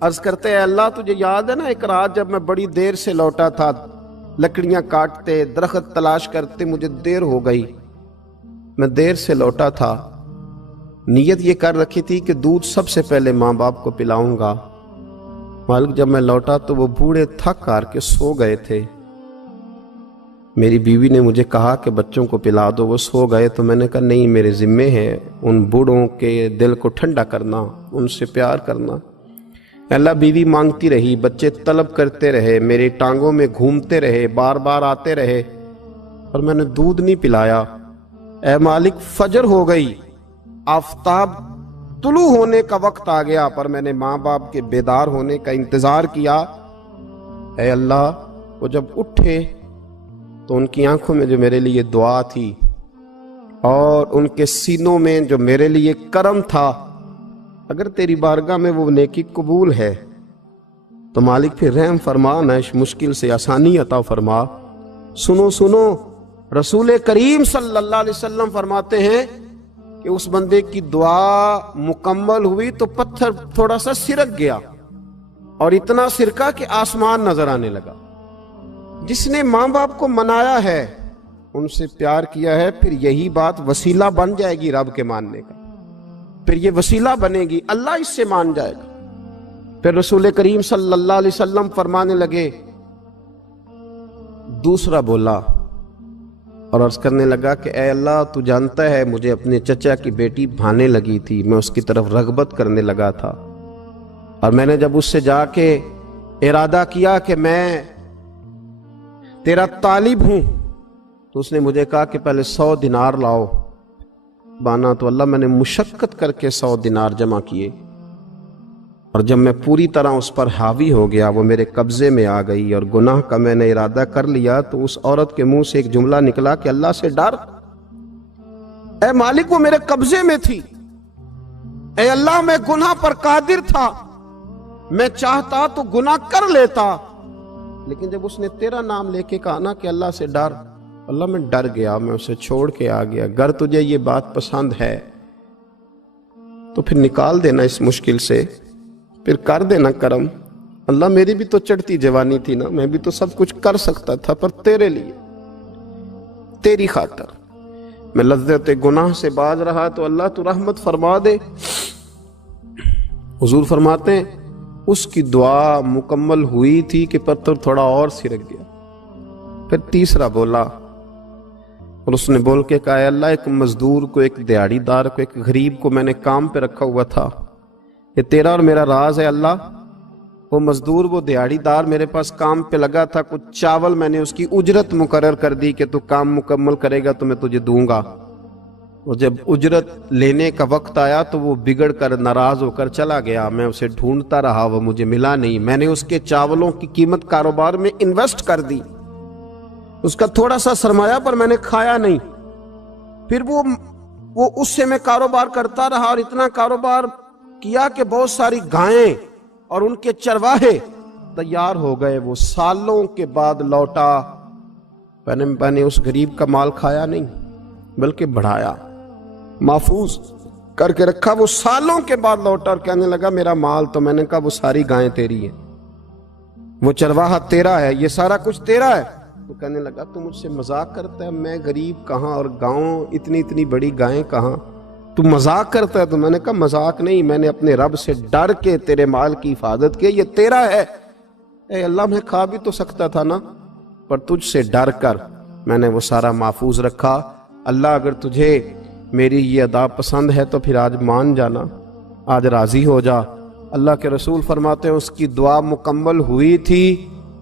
عرض کرتے ہیں اللہ تجھے یاد ہے نا ایک رات جب میں بڑی دیر سے لوٹا تھا، لکڑیاں کاٹتے درخت تلاش کرتے مجھے دیر ہو گئی، میں دیر سے لوٹا تھا، نیت یہ کر رکھی تھی کہ دودھ سب سے پہلے ماں باپ کو پلاؤں گا، مالک جب میں لوٹا تو وہ بوڑھے تھک ہار کے سو گئے تھے، میری بیوی نے مجھے کہا کہ بچوں کو پلا دو، وہ سو گئے، تو میں نے کہا نہیں میرے ذمے ہے ان بوڑھوں کے دل کو ٹھنڈا کرنا، ان سے پیار کرنا۔ اللہ بیوی مانگتی رہی، بچے طلب کرتے رہے، میری ٹانگوں میں گھومتے رہے، بار بار آتے رہے، اور میں نے دودھ نہیں پلایا۔ اے مالک فجر ہو گئی، آفتاب طلوع ہونے کا وقت آ گیا، پر میں نے ماں باپ کے بیدار ہونے کا انتظار کیا۔ اے اللہ وہ جب اٹھے تو ان کی آنکھوں میں جو میرے لیے دعا تھی اور ان کے سینوں میں جو میرے لیے کرم تھا، اگر تیری بارگاہ میں وہ نیکی قبول ہے تو مالک پھر رحم فرما، نہ اس مشکل سے آسانی عطا فرما۔ سنو سنو، رسول کریم صلی اللہ علیہ وسلم فرماتے ہیں کہ اس بندے کی دعا مکمل ہوئی تو پتھر تھوڑا سا سرک گیا، اور اتنا سرکا کہ آسمان نظر آنے لگا۔ جس نے ماں باپ کو منایا ہے، ان سے پیار کیا ہے، پھر یہی بات وسیلہ بن جائے گی رب کے ماننے کا، پھر یہ وسیلہ بنے گی، اللہ اس سے مان جائے گا۔ پھر رسول کریم صلی اللہ علیہ وسلم فرمانے لگے، دوسرا بولا اور عرض کرنے لگا کہ اے اللہ تو جانتا ہے مجھے اپنے چچا کی بیٹی بھانے لگی تھی، میں اس کی طرف رغبت کرنے لگا تھا، اور میں نے جب اس سے جا کے ارادہ کیا کہ میں تیرا طالب ہوں، تو اس نے مجھے کہا کہ پہلے 100 دینار لاؤ بانا، تو اللہ میں نے مشقت کر کے 100 دینار جمع کیے، اور جب میں پوری طرح اس پر حاوی ہو گیا، وہ میرے قبضے میں آ گئی اور گناہ کا میں نے ارادہ کر لیا، تو اس عورت کے منہ سے ایک جملہ نکلا کہ اللہ سے ڈر، اے مالک وہ میرے قبضے میں تھی، اے اللہ میں گناہ پر قادر تھا، میں چاہتا تو گناہ کر لیتا، لیکن جب اس نے تیرا نام لے کے کہا نا کہ اللہ سے ڈر، اللہ میں ڈر گیا، میں اسے چھوڑ کے آ گیا۔ اگر تجھے یہ بات پسند ہے تو پھر نکال دینا اس مشکل سے، پھر کر دینا کرم۔ اللہ میری بھی تو چڑھتی جوانی تھی نا، میں بھی تو سب کچھ کر سکتا تھا، پر تیرے لیے، تیری خاطر میں لذت گناہ سے باز رہا، تو اللہ تو رحمت فرما دے۔ حضور فرماتے ہیں اس کی دعا مکمل ہوئی تھی کہ پتھر تھوڑا اور سرک گیا۔ پھر تیسرا بولا اور اس نے بول کے کہا، اے اللہ ایک مزدور کو، ایک دیہڑی دار کو، ایک غریب کو میں نے کام پہ رکھا ہوا تھا، یہ تیرا اور میرا راز ہے اللہ۔ وہ مزدور، وہ دیہڑی دار میرے پاس کام پہ لگا تھا، کچھ چاول میں نے اس کی اجرت مقرر کر دی کہ تو کام مکمل کرے گا تو میں تجھے دوں گا، اور جب اجرت لینے کا وقت آیا تو وہ بگڑ کر ناراض ہو کر چلا گیا، میں اسے ڈھونڈتا رہا، وہ مجھے ملا نہیں، میں نے اس کے چاولوں کی قیمت کاروبار میں انویسٹ کر دی، اس کا تھوڑا سا سرمایہ پر میں نے کھایا نہیں، پھر وہ اس سے میں کاروبار کرتا رہا، اور اتنا کاروبار کیا کہ بہت ساری گائیں اور ان کے چرواہے تیار ہو گئے، وہ سالوں کے بعد لوٹا، میں نے اس غریب کا مال کھایا نہیں بلکہ بڑھایا، محفوظ کر کے رکھا، وہ سالوں کے بعد لوٹا اور کہنے لگا میرا مال، تو میں نے کہا وہ ساری گائیں تیری ہیں، وہ چرواہا تیرا ہے، یہ سارا کچھ تیرا ہے۔ تو کہنے لگا تو مجھ سے مذاق کرتا ہے، میں غریب کہاں اور گاؤں اتنی بڑی گائیں کہاں، تو مذاق کرتا ہے؟ تو میں نے کہا مذاق نہیں، میں نے اپنے رب سے ڈر کے تیرے مال کی حفاظت کی، یہ تیرا ہے۔ اے اللہ میں کھا بھی تو سکتا تھا نا، پر تجھ سے ڈر کر میں نے وہ سارا محفوظ رکھا۔ اللہ اگر تجھے میری یہ ادا پسند ہے تو پھر آج مان جانا، آج راضی ہو جا۔ اللہ کے رسول فرماتے ہیں اس کی دعا مکمل ہوئی تھی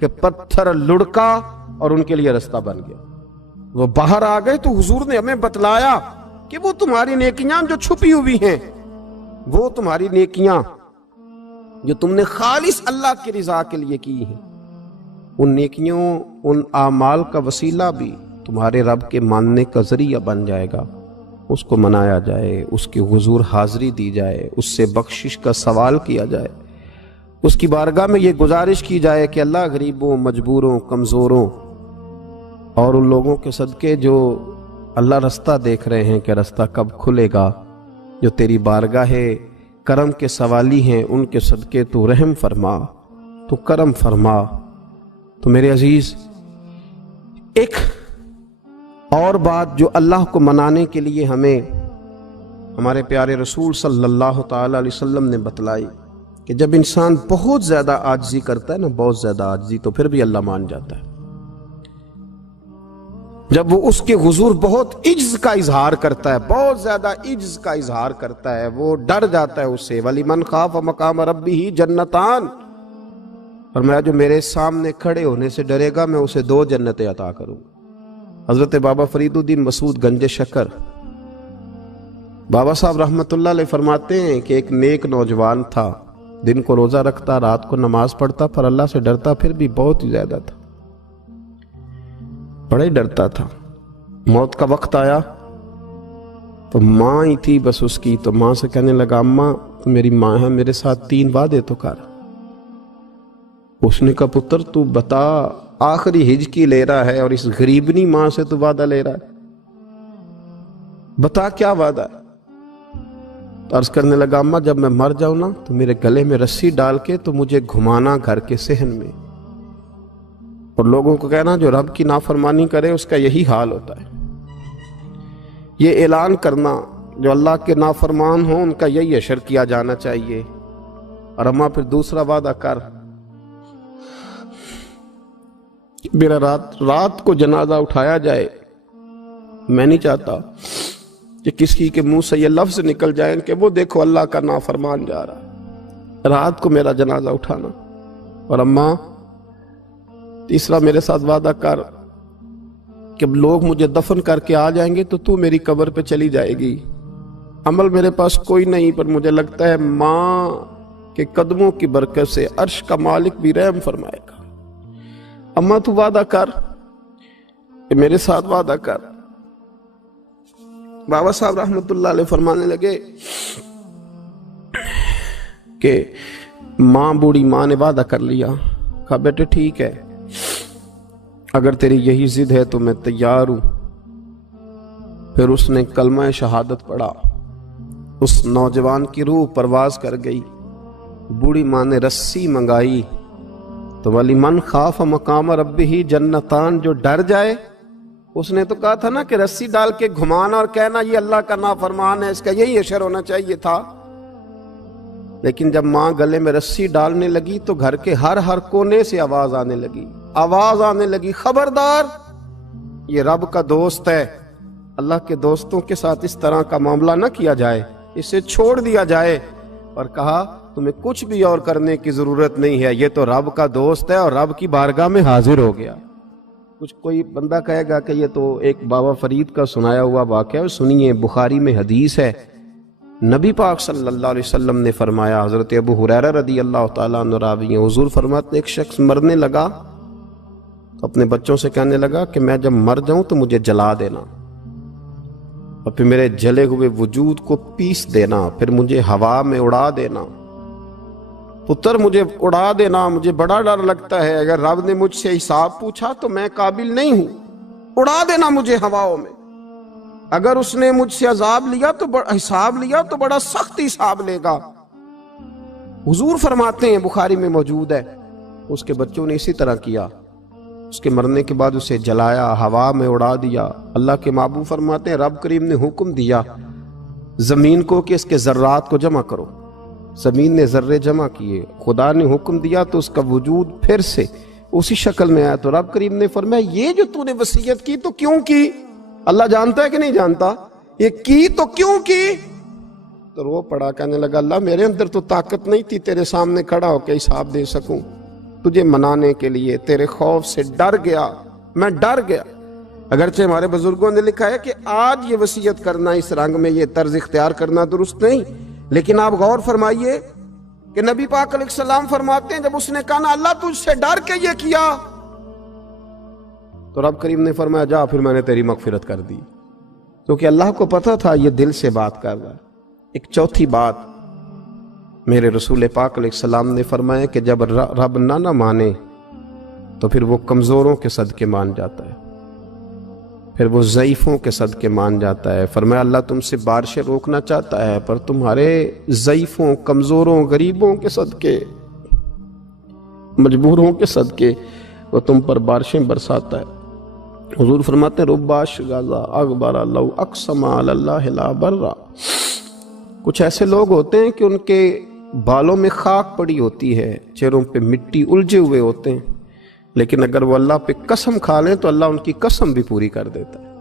کہ پتھر لڑکا اور ان کے لیے رستہ بن گیا، وہ باہر آ گئے۔ تو حضور نے ہمیں بتلایا کہ وہ تمہاری نیکیاں جو چھپی ہوئی ہیں، وہ تمہاری نیکیاں جو تم نے خالص اللہ کی رضا کے لیے کی ہیں، ان نیکیوں، ان اعمال کا وسیلہ بھی تمہارے رب کے ماننے کا ذریعہ بن جائے گا، اس کو منایا جائے، اس کے حضور حاضری دی جائے، اس سے بخشش کا سوال کیا جائے، اس کی بارگاہ میں یہ گزارش کی جائے کہ اللہ غریبوں، مجبوروں، کمزوروں اور ان لوگوں کے صدقے جو اللہ رستہ دیکھ رہے ہیں کہ رستہ کب کھلے گا، جو تیری بارگاہ کرم کے سوالی ہیں، ان کے صدقے تو رحم فرما، تو کرم فرما۔ تو میرے عزیز، ایک اور بات جو اللہ کو منانے کے لیے ہمیں ہمارے پیارے رسول صلی اللہ تعالی علیہ وسلم نے بتلائی کہ جب انسان بہت زیادہ عاجزی کرتا ہے نا، بہت زیادہ عاجزی، تو پھر بھی اللہ مان جاتا ہے۔ جب وہ اس کے حضور بہت عجز کا اظہار کرتا ہے، بہت زیادہ عجز کا اظہار کرتا ہے، وہ ڈر جاتا ہے اس سے۔ وَلِمَنْ خَافَ مَقَامَ رَبِّهِ جَنَّتَانِ، فرمایا جو میرے سامنے کھڑے ہونے سے ڈرے گا میں اسے 2 جنتیں عطا کروں گا۔ حضرت بابا فرید الدین مسعود گنج شکر بابا صاحب رحمت اللہ علیہ فرماتے ہیں کہ ایک نیک نوجوان تھا، دن کو روزہ رکھتا، رات کو نماز پڑھتا، پر اللہ سے ڈرتا پھر بھی بہت ہی زیادہ تھا، بڑا ہی ڈرتا تھا۔ موت کا وقت آیا تو ماں ہی تھی بس اس کی، تو ماں سے کہنے لگا اماں تو میری ماں ہے، میرے ساتھ 3 وعدے تو کر۔ اس نے کہا پتر تو بتا، آخری ہج کی لے رہا ہے اور اس غریبنی ماں سے تو وعدہ لے رہا ہے، بتا کیا وعدہ ہے؟ تو عرض کرنے لگا اماں جب میں مر جاؤں نا تو میرے گلے میں رسی ڈال کے تو مجھے گھمانا گھر کے صحن میں، اور لوگوں کو کہنا جو رب کی نافرمانی کرے اس کا یہی حال ہوتا ہے۔ یہ اعلان کرنا جو اللہ کے نافرمان ہوں ان کا یہی اشر کیا جانا چاہیے۔ اور اماں پھر دوسرا وعدہ کر، میرا رات کو جنازہ اٹھایا جائے، میں نہیں چاہتا کہ کسی کے منہ سے یہ لفظ نکل جائیں کہ وہ دیکھو اللہ کا نافرمان جا رہا ہے، رات کو میرا جنازہ اٹھانا۔ اور اماں تیسرا میرے ساتھ وعدہ کر کہ لوگ مجھے دفن کر کے آ جائیں گے تو میری قبر پہ چلی جائے گی، عمل میرے پاس کوئی نہیں، پر مجھے لگتا ہے ماں کے قدموں کی برکت سے عرش کا مالک بھی رحم فرمائے گا۔ اماں تو وعدہ کر کہ میرے ساتھ وعدہ کر۔ بابا صاحب رحمت اللہ علیہ فرمانے لگے کہ ماں بوڑھی ماں نے وعدہ کر لیا، کہا بیٹے ٹھیک ہے، اگر تیری یہی ضد ہے تو میں تیار ہوں۔ پھر اس نے کلمہ شہادت پڑھا، اس نوجوان کی روح پرواز کر گئی۔ بوڑھی ماں نے رسی منگائی تو وَلِمَنْ خَافَ مَقَامَ رَبِّهِ جَنَّتَانِ، جو ڈر جائے، اس نے تو کہا تھا نا کہ رسی ڈال کے گھمانا اور کہنا یہ اللہ کا نافرمان ہے، اس کا یہی اشر ہونا چاہیے تھا۔ لیکن جب ماں گلے میں رسی ڈالنے لگی تو گھر کے ہر کونے سے آواز آنے لگی، خبردار یہ رب کا دوست ہے، اللہ کے دوستوں کے ساتھ اس طرح کا معاملہ نہ کیا جائے، اسے چھوڑ دیا جائے۔ اور کہا تمہیں کچھ بھی اور کرنے کی ضرورت نہیں ہے، یہ تو رب کا دوست ہے اور رب کی بارگاہ میں حاضر ہو گیا۔ کچھ کوئی بندہ کہے گا کہ یہ تو ایک بابا فرید کا سنایا ہوا واقعہ ہے، سنیے، بخاری میں حدیث ہے، نبی پاک صلی اللہ علیہ وسلم نے فرمایا، حضرت ابو ہریرہ رضی اللہ تعالیٰ عنہ راوی ہیں، حضور فرماتے ایک شخص مرنے لگا تو اپنے بچوں سے کہنے لگا کہ میں جب مر جاؤں تو مجھے جلا دینا، اور پھر میرے جلے ہوئے وجود کو پیس دینا، پھر مجھے ہوا میں اڑا دینا۔ پتر مجھے اڑا دینا، مجھے بڑا ڈر لگتا ہے، اگر رب نے مجھ سے حساب پوچھا تو میں قابل نہیں ہوں، اڑا دینا مجھے ہواؤں میں۔ اگر اس نے مجھ سے عذاب لیا تو حساب لیا تو بڑا سخت حساب لے گا۔ حضور فرماتے ہیں، بخاری میں موجود ہے، اس کے بچوں نے اسی طرح کیا، اس کے مرنے کے بعد اسے جلایا، ہوا میں اڑا دیا۔ اللہ کے محبوب فرماتے ہیں رب کریم نے حکم دیا زمین کو کہ اس کے ذرات کو جمع کرو، زمین نے ذرے جمع کیے، خدا نے حکم دیا تو اس کا وجود پھر سے اسی شکل میں آیا۔ تو رب کریم نے فرمایا یہ جو تو نے وصیت کی تو کیوں کی؟ اللہ جانتا ہے کہ نہیں جانتا؟ یہ کی تو کیوں کی؟ تو وہ پڑا، کہنے لگا اللہ میرے اندر تو طاقت نہیں تھی تیرے سامنے کھڑا ہو کے حساب دے سکوں، تجھے منانے کے لیے تیرے خوف سے ڈر گیا، میں ڈر گیا۔ اگرچہ ہمارے بزرگوں نے لکھا ہے کہ آج یہ وصیت کرنا، اس رنگ میں یہ طرز اختیار کرنا درست نہیں، لیکن آپ غور فرمائیے کہ نبی پاک علیہ السلام فرماتے ہیں جب اس نے کہا نا اللہ تجھ سے ڈر کے یہ کیا، تو رب کریم نے فرمایا جا پھر میں نے تیری مغفرت کر دی، کیونکہ اللہ کو پتا تھا یہ دل سے بات کر رہا ہے۔ ایک چوتھی بات میرے رسول پاک علیہ السلام نے فرمایا کہ جب رب نہ مانے تو پھر وہ کمزوروں کے صدقے مان جاتا ہے۔ پھر وہ ضعیفوں کے صدقے مان جاتا ہے۔ فرمایا اللہ تم سے بارشیں روکنا چاہتا ہے، پر تمہارے ضعیفوں، کمزوروں، غریبوں کے صدقے، مجبوروں کے صدقے وہ تم پر بارشیں برساتا ہے۔ حضور فرماتے ہیں رباش غازہ اغبر لو اقسم علی اللہ لا برا۔ کچھ ایسے لوگ ہوتے ہیں کہ ان کے بالوں میں خاک پڑی ہوتی ہے، چہروں پہ مٹی الجھے ہوئے ہوتے ہیں، لیکن اگر وہ اللہ پہ قسم کھا لیں تو اللہ ان کی قسم بھی پوری کر دیتا ہے۔